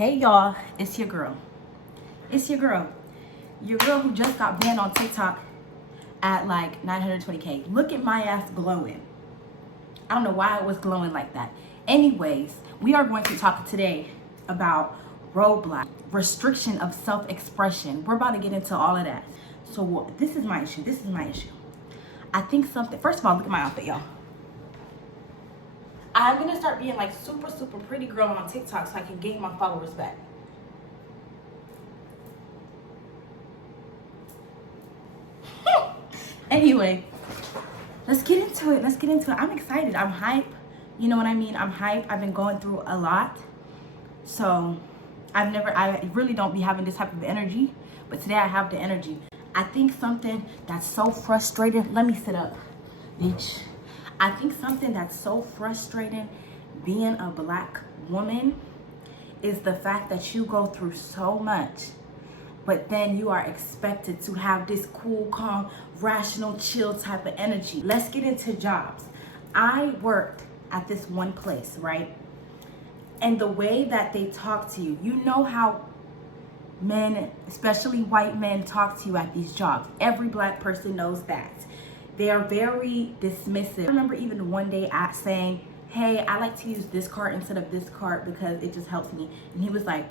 Hey y'all, it's your girl. It's your girl. Your girl who just got banned on TikTok at like 920K. Look at my ass glowing. I don't know why it was glowing like that. Anyways, we are going to talk today about roadblock, restriction of self-expression. We're about to get into all of that. So this is my issue. I think something, first of all, look at my outfit, y'all. I'm gonna start being like super pretty girl on TikTok so I can gain my followers back. Anyway, let's get into it. I'm excited. I'm hype. You know what I mean? I'm hype. I've been going through a lot. So I really don't be having this type of energy. But today I have the energy. I think something that's so frustrating. Let me sit up, bitch. I think something that's so frustrating being a black woman is the fact that you go through so much, but then you are expected to have this cool, calm, rational, chill type of energy. Let's get into jobs. I worked at this one place, right? And the way that they talk to you, you know how men, especially white men, talk to you at these jobs. Every black person knows that. They are very dismissive. I remember even one day saying, hey, I like to use this cart instead of this cart because it just helps me. And he was like,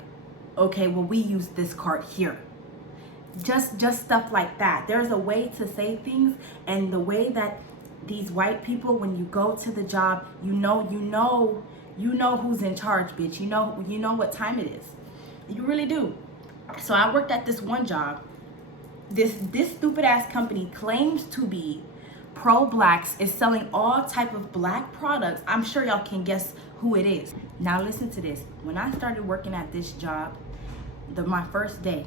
okay, well, we use this cart here. Just stuff like that. There's a way to say things, and the way that these white people, when you go to the job, you know who's in charge, bitch. You know what time it is. You really do. So I worked at this one job. This stupid ass company claims to be pro-blacks, is selling all type of black products. I'm sure y'all can guess who it is. Now listen to this. When I started working at this job, my first day,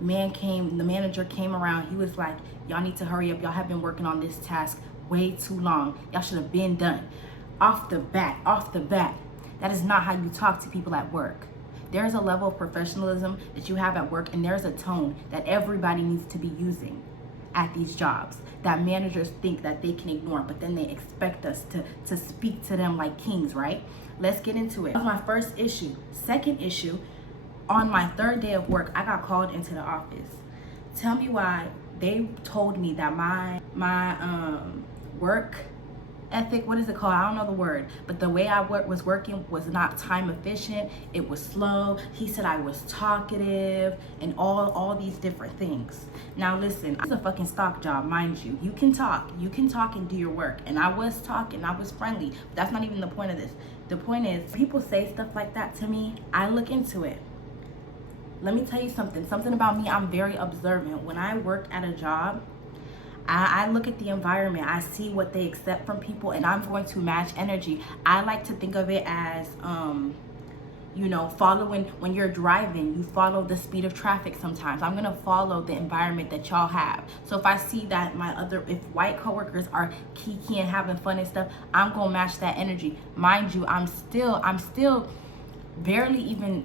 the manager came around. He was like, y'all need to hurry up. Y'all have been working on this task way too long. Y'all should have been done. Off the bat, that is not how you talk to people at work. There's a level of professionalism that you have at work, and there's a tone that everybody needs to be using at these jobs that managers think that they can ignore, but then they expect us to speak to them like kings, right? Let's get into it. That was my first issue. Second issue, on my third day of work, I got called into the office. Tell me why they told me that my work ethic, what is it called? I don't know the word, but the way I was working was not time efficient. It was slow. He said I was talkative and all these different things. Now listen, it's a fucking stock job, mind you. You can talk and do your work. And I was talking, I was friendly. But that's not even the point of this. The point is, people say stuff like that to me, I look into it. Let me tell you something about me. I'm very observant. When I work at a job, I look at the environment. I see what they accept from people, and I'm going to match energy. I like to think of it as, following. When you're driving, you follow the speed of traffic sometimes. I'm going to follow the environment that y'all have. So if I see that if white coworkers are kiki and having fun and stuff, I'm going to match that energy. Mind you, I'm still barely even,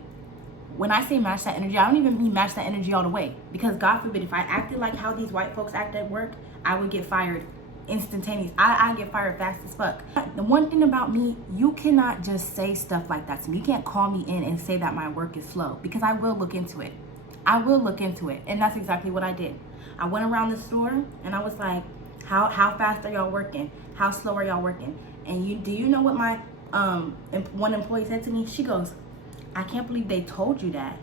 when I say match that energy, I don't even mean match that energy all the way. Because God forbid, if I acted like how these white folks act at work, I would get fired instantaneous. I get fired fast as fuck. The one thing about me, you cannot just say stuff like that to me. You can't call me in and say that my work is slow, because I will look into it. And that's exactly what I did. I went around the store and I was like, how fast are y'all working? How slow are y'all working? And do you know what my one employee said to me? She goes, I can't believe they told you that,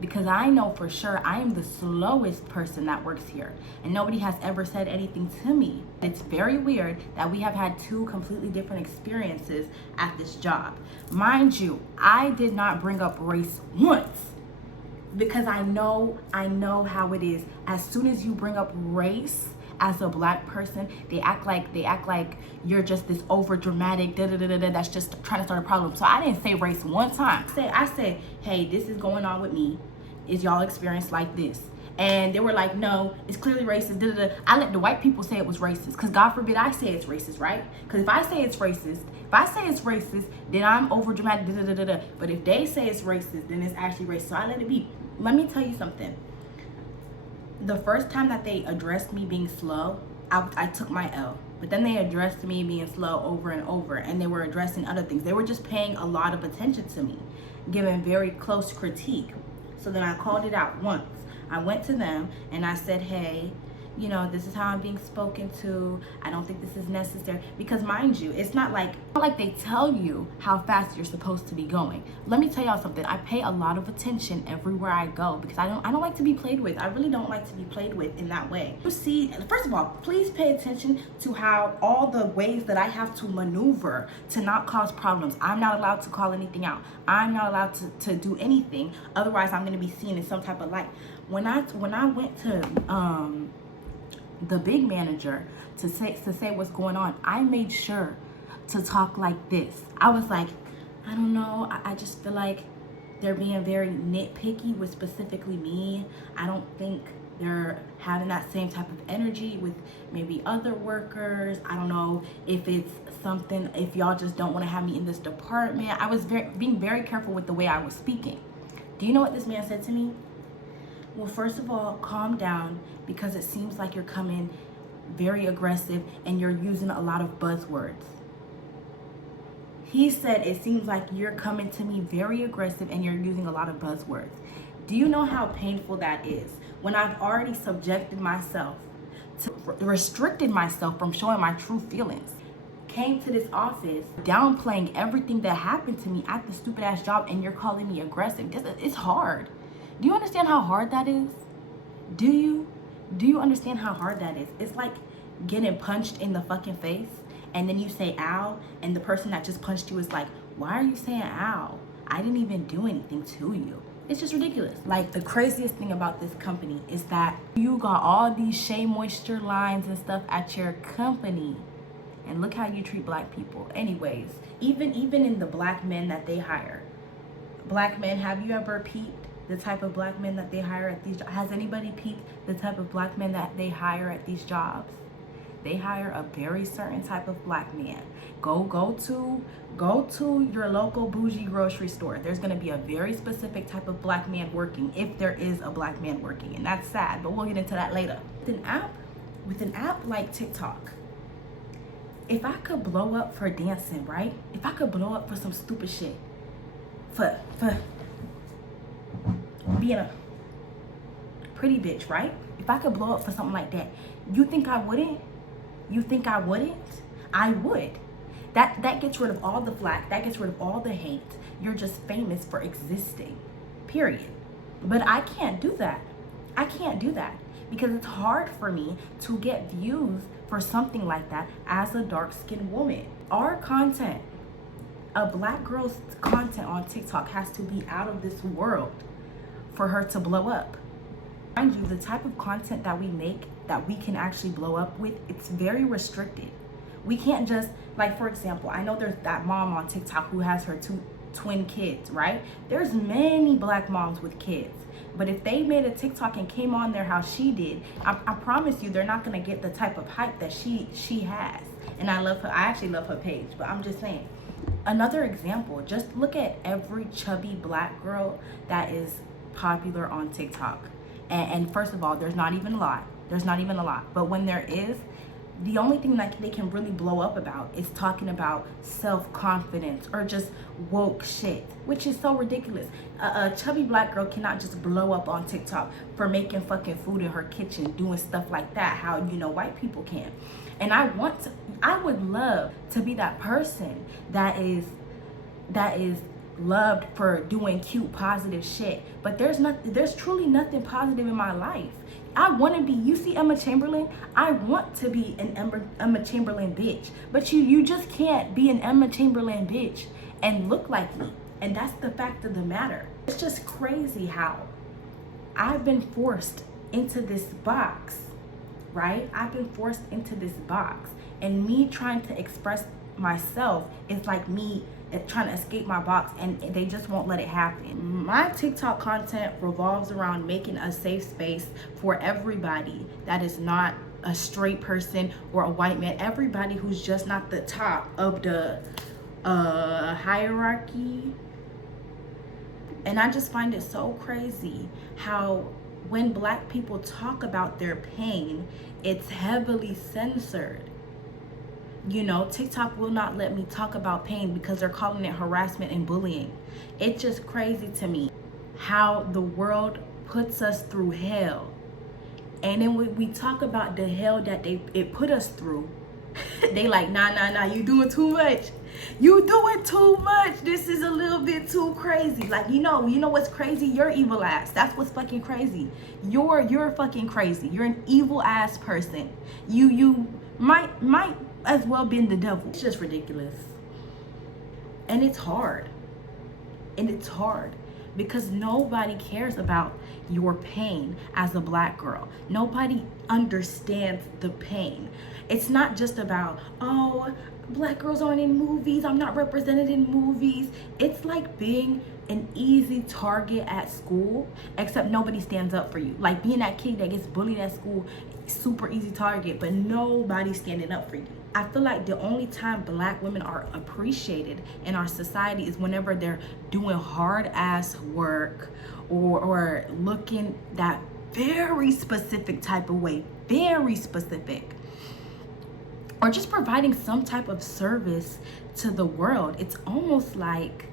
because I know for sure I am the slowest person that works here, and nobody has ever said anything to me. It's very weird that we have had two completely different experiences at this job. Mind you, I did not bring up race once, because I know how it is. As soon as you bring up race as a black person, they act like you're just this over dramatic that's just trying to start a problem. So I didn't say race one time. I said, hey, this is going on with me. Is y'all experience like this? And they were like, no, it's clearly racist. I let the white people say it was racist, because God forbid I say it's racist, right? Because if I say it's racist, then I'm over dramatic. But if they say it's racist, then it's actually racist. So I let it be. Let me tell you something. The first time that they addressed me being slow, I took my L. But then they addressed me being slow over and over, and they were addressing other things. They were just paying a lot of attention to me. giving very close critique. So then I called it out once. I went to them and I said, hey, you know, this is how I'm being spoken to. I don't think this is necessary. Because mind you, it's not like they tell you how fast you're supposed to be going. Let me tell y'all something. I pay a lot of attention everywhere I go because I don't like to be played with. I really don't like to be played with in that way. You see, first of all, please pay attention to how all the ways that I have to maneuver to not cause problems. I'm not allowed to call anything out. I'm not allowed to do anything. Otherwise, I'm going to be seen in some type of light. When I went to the big manager to say what's going on, I made sure to talk like this. I was like, I don't know, I just feel like they're being very nitpicky with specifically me. I don't think they're having that same type of energy with maybe other workers. I don't know if it's something, if y'all just don't want to have me in this department. I was being very careful with the way I was speaking. Do you know what this man said to me? Well, first of all, calm down, because it seems like you're coming very aggressive and you're using a lot of buzzwords. He said, it seems like you're coming to me very aggressive and you're using a lot of buzzwords. Do you know how painful that is? When I've already subjected myself to restricted myself from showing my true feelings. Came to this office downplaying everything that happened to me at the stupid ass job, and you're calling me aggressive. It's hard. Do you understand how hard that is? Do you understand how hard that is? It's like getting punched in the fucking face and then you say ow, and the person that just punched you is like, why are you saying ow? I didn't even do anything to you. It's just ridiculous. Like, the craziest thing about this company is that you got all these Shea Moisture lines and stuff at your company, and look how you treat black people. Anyways, even in the black men that they hire. Black men, have you ever peeped the type of black men that they hire at these jobs? Has anybody peeped the type of black men that they hire at these jobs? They hire a very certain type of black man. Go to your local bougie grocery store. There's gonna be a very specific type of black man working, if there is a black man working, and that's sad, but we'll get into that later. With an app like TikTok, if I could blow up for dancing, right? If I could blow up for some stupid shit, for being a pretty bitch, right? If I could blow up for something like that, you think I wouldn't? You think I wouldn't? I would. That gets rid of all the flack. That gets rid of all the hate. You're just famous for existing, period. But I can't do that. I can't do that because it's hard for me to get views for something like that as a dark-skinned woman. Our content, a black girl's content on TikTok, has to be out of this world for her to blow up. Mind you, the type of content that we make that we can actually blow up with, it's very restricted. We can't just, like, for example, I know there's that mom on TikTok who has her two twin kids, right? There's many black moms with kids. But if they made a TikTok and came on there how she did, I promise you they're not gonna get the type of hype that she has. And I love her. I actually love her page, but I'm just saying. Another example, just look at every chubby black girl that is popular on TikTok. And first of all, there's not even a lot. But when there is, the only thing that they can really blow up about is talking about self-confidence or just woke shit, which is so ridiculous. A chubby black girl cannot just blow up on TikTok for making fucking food in her kitchen, doing stuff like that, how, you know, white people can. And I would love to be that person that is loved for doing cute, positive shit. But there's truly nothing positive in my life. I want to be, you see Emma Chamberlain? I want to be an Emma Chamberlain bitch. But you just can't be an Emma Chamberlain bitch and look like me. And that's the fact of the matter. It's just crazy how I've been forced into this box, right? I've been forced into this box. And me trying to express myself is like me trying to escape my box, and they just won't let it happen. My TikTok content revolves around making a safe space for everybody that is not a straight person or a white man, everybody who's just not the top of the hierarchy. And I just find it so crazy how when black people talk about their pain, it's heavily censored. You know, TikTok will not let me talk about pain because they're calling it harassment and bullying. It's just crazy to me how the world puts us through hell. And then when we talk about the hell that it put us through, they like, nah, you doing too much. You doing too much. This is a little bit too crazy. Like, you know what's crazy? Your evil ass. That's what's fucking crazy. You're fucking crazy. You're an evil ass person. You might as well been the devil. It's just ridiculous. And it's hard. Because nobody cares about your pain as a black girl. Nobody understands the pain. It's not just about, oh, black girls aren't in movies, I'm not represented in movies. It's like being an easy target at school, except nobody stands up for you. Like being that kid that gets bullied at school, super easy target, but nobody's standing up for you. I feel like the only time black women are appreciated in our society is whenever they're doing hard ass work or looking that very specific type of way, very specific, or just providing some type of service to the world. It's almost like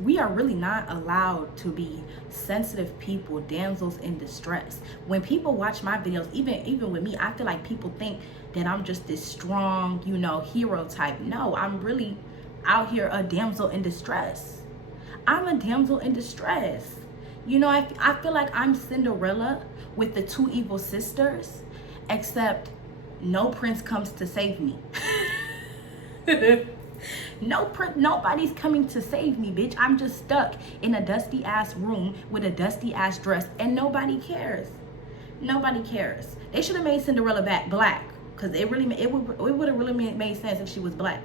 we are really not allowed to be sensitive people, damsels in distress. When people watch my videos, even with me, I feel like people think that I'm just this strong, hero type. No, I'm really out here a damsel in distress. I'm a damsel in distress. I feel like I'm Cinderella with the two evil sisters, except no prince comes to save me. Nobody's coming to save me, bitch. I'm just stuck in a dusty ass room with a dusty ass dress, and nobody cares. Nobody cares. They should have made Cinderella black, because it would have really made sense if she was black.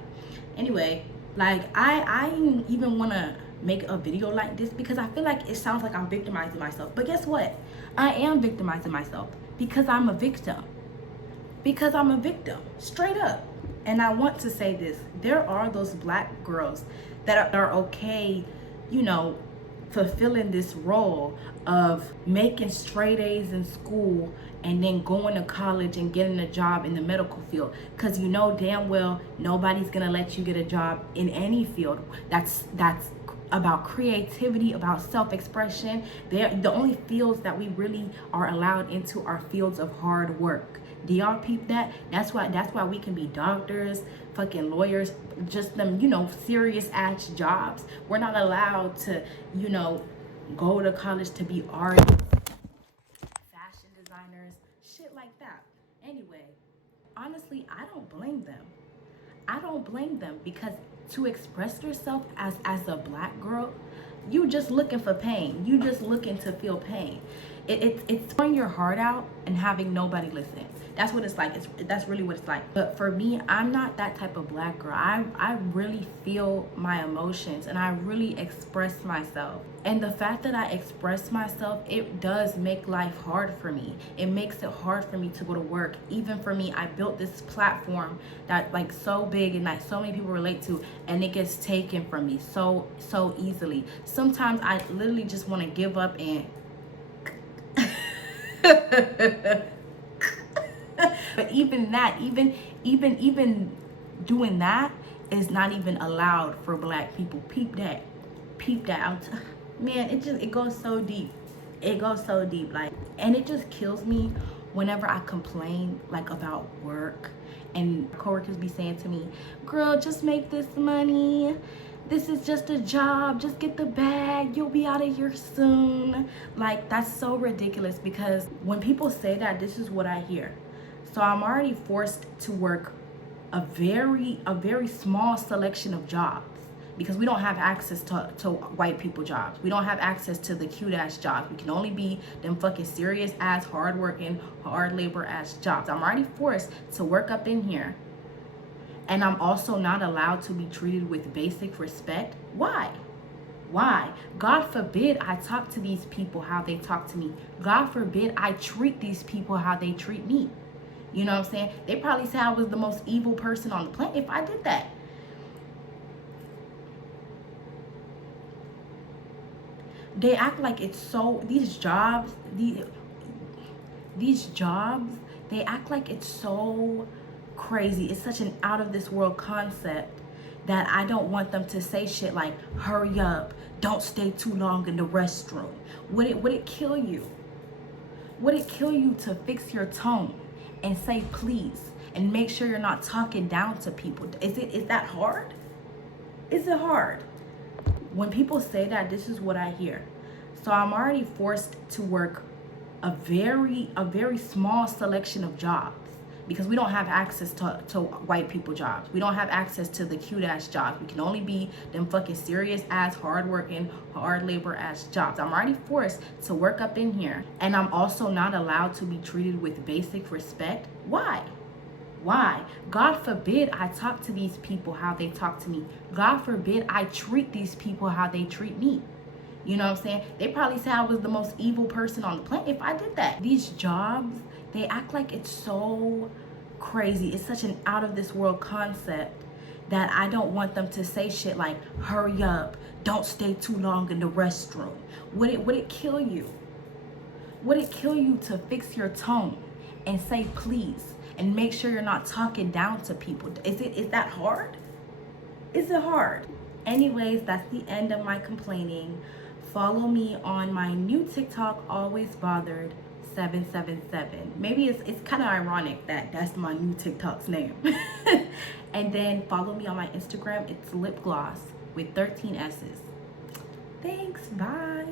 Anyway, like I even want to make a video like this because I feel like it sounds like I'm victimizing myself. But guess what? I am victimizing myself because I'm a victim. Because I'm a victim, straight up. And I want to say this, there are those black girls that are okay, fulfilling this role of making straight A's in school and then going to college and getting a job in the medical field. Because you know damn well nobody's gonna let you get a job in any field that's about creativity, about self-expression. The only fields that we really are allowed into are fields of hard work. Do y'all peep that? That's why we can be doctors, fucking lawyers, just them, serious ass jobs. We're not allowed to, go to college to be artists, fashion designers, shit like that. Anyway, honestly, I don't blame them. Because to express yourself as a black girl, you just looking for pain. You just looking to feel pain. It's pouring your heart out and having nobody listen. That's what it's like. That's really what it's like. But for me, I'm not that type of black girl. I really feel my emotions and I really express myself. And the fact that I express myself, it does make life hard for me. It makes it hard for me to go to work. Even for me, I built this platform that like so big and that so many people relate to, and it gets taken from me so easily. Sometimes I literally just want to give up and but even that, even doing that is not even allowed for black people. Peep that. Man, it goes so deep. Like, and it just kills me whenever I complain like about work and coworkers be saying to me, girl, just make this money. This is just a job. Just get the bag. You'll be out of here soon. Like, that's so ridiculous because when people say that, this is what I hear. So I'm already forced to work a very small selection of jobs because we don't have access to white people jobs. We don't have access to the cute ass jobs. We can only be them fucking serious ass, hard working, hard labor ass jobs. I'm already forced to work up in here. And I'm also not allowed to be treated with basic respect. Why? God forbid I talk to these people how they talk to me. God forbid I treat these people how they treat me. You know what I'm saying? They probably say I was the most evil person on the planet if I did that. They act like it's so, these jobs, they act like it's so crazy. It's such an out of this world concept that I don't want them to say shit like, hurry up, don't stay too long in the restroom. Would it kill you? Would it kill you to fix your tone and say please and make sure you're not talking down to people? Is that hard? Is it hard? When people say that, this is what I hear. So I'm already forced to work a very small selection of jobs because we don't have access to white people jobs. We don't have access to the cute ass jobs. We can only be them fucking serious ass, hardworking, hard labor ass jobs. I'm already forced to work up in here, and I'm also not allowed to be treated with basic respect. Why? Why? God forbid I talk to these people how they talk to me. God forbid I treat these people how they treat me. You know what I'm saying? They probably say I was the most evil person on the planet if I did that. These jobs, they act like it's so crazy. It's such an out of this world concept that I don't want them to say shit like, hurry up, don't stay too long in the restroom. Would it kill you? Would it kill you to fix your tone and say please and make sure you're not talking down to people? Is that hard? Is it hard? Anyways, that's the end of my complaining. Follow me on my new TikTok, Always Bothered 777. Maybe it's kind of ironic that that's my new TikTok's name. And then follow me on my Instagram. It's lip gloss with 13 S's. Thanks. Bye.